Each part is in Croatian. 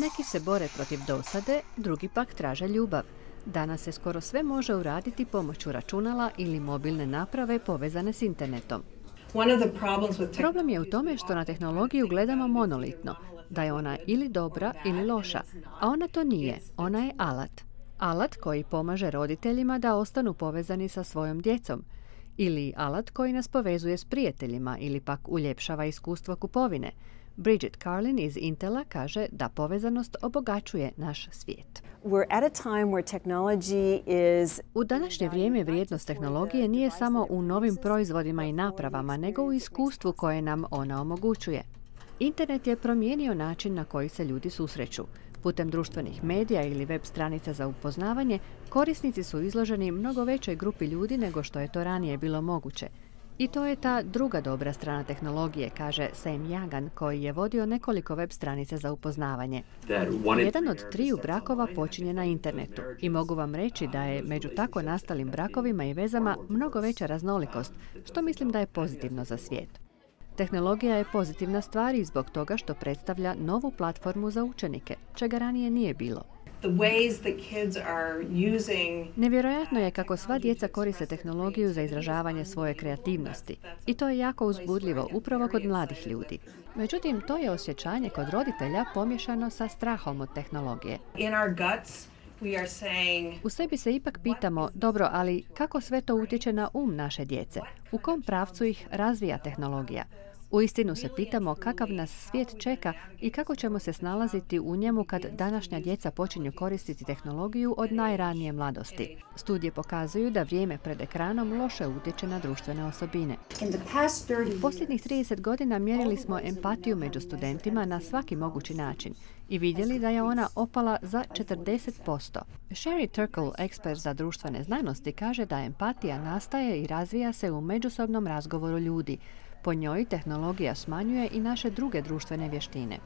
Neki se bore protiv dosade, drugi pak traže ljubav. Danas se skoro sve može uraditi pomoću računala ili mobilne naprave povezane s internetom. Problem je u tome što na tehnologiju gledamo monolitno, da je ona ili dobra ili loša, a ona to nije, ona je alat. Alat koji pomaže roditeljima da ostanu povezani sa svojom djecom, ili alat koji nas povezuje s prijateljima ili pak uljepšava iskustvo kupovine. Bridget Carlin iz Intela kaže da povezanost obogaćuje naš svijet. U današnje vrijeme vrijednost tehnologije nije samo u novim proizvodima i napravama, nego u iskustvu koje nam ona omogućuje. Internet je promijenio način na koji se ljudi susreću. Putem društvenih medija ili web stranica za upoznavanje, korisnici su izloženi mnogo većoj grupi ljudi nego što je to ranije bilo moguće. I to je ta druga dobra strana tehnologije, kaže Sam Jagan, koji je vodio nekoliko web stranica za upoznavanje. Jedan od 3 brakova počinje na internetu i mogu vam reći da je među tako nastalim brakovima i vezama mnogo veća raznolikost, što mislim da je pozitivno za svijet. Tehnologija je pozitivna stvar i zbog toga što predstavlja novu platformu za učenike, čega ranije nije bilo. Nevjerojatno je kako sva djeca koriste tehnologiju za izražavanje svoje kreativnosti. I to je jako uzbudljivo, upravo kod mladih ljudi. Međutim, to je osjećanje kod roditelja pomiješano sa strahom od tehnologije. U sebi se ipak pitamo, dobro, ali kako sve to utječe na naše djece? U kom pravcu ih razvija tehnologija? Uistinu se pitamo kakav nas svijet čeka i kako ćemo se snalaziti u njemu kad današnja djeca počinju koristiti tehnologiju od najranije mladosti. Studije pokazuju da vrijeme pred ekranom loše utječe na društvene osobine. Posljednjih 30 godina mjerili smo empatiju među studentima na svaki mogući način i vidjeli da je ona opala za 40%. Sherry Turkle, ekspert za društvene znanosti, kaže da empatija nastaje i razvija se u međusobnom razgovoru ljudi. Po njoj tehnologija smanjuje i naše druge društvene vještine.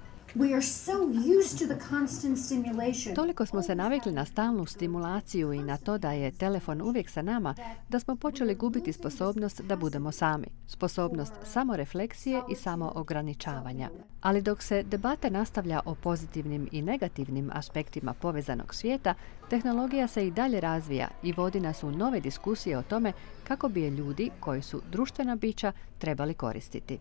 Toliko smo se navikli na stalnu stimulaciju i na to da je telefon uvijek sa nama, da smo počeli gubiti sposobnost da budemo sami, sposobnost samorefleksije i samoograničavanja. Ali dok se debata nastavlja o pozitivnim i negativnim aspektima povezanog svijeta, tehnologija se i dalje razvija i vodi nas u nove diskusije o tome kako bi je ljudi, koji su društvena bića, trebali koristiti.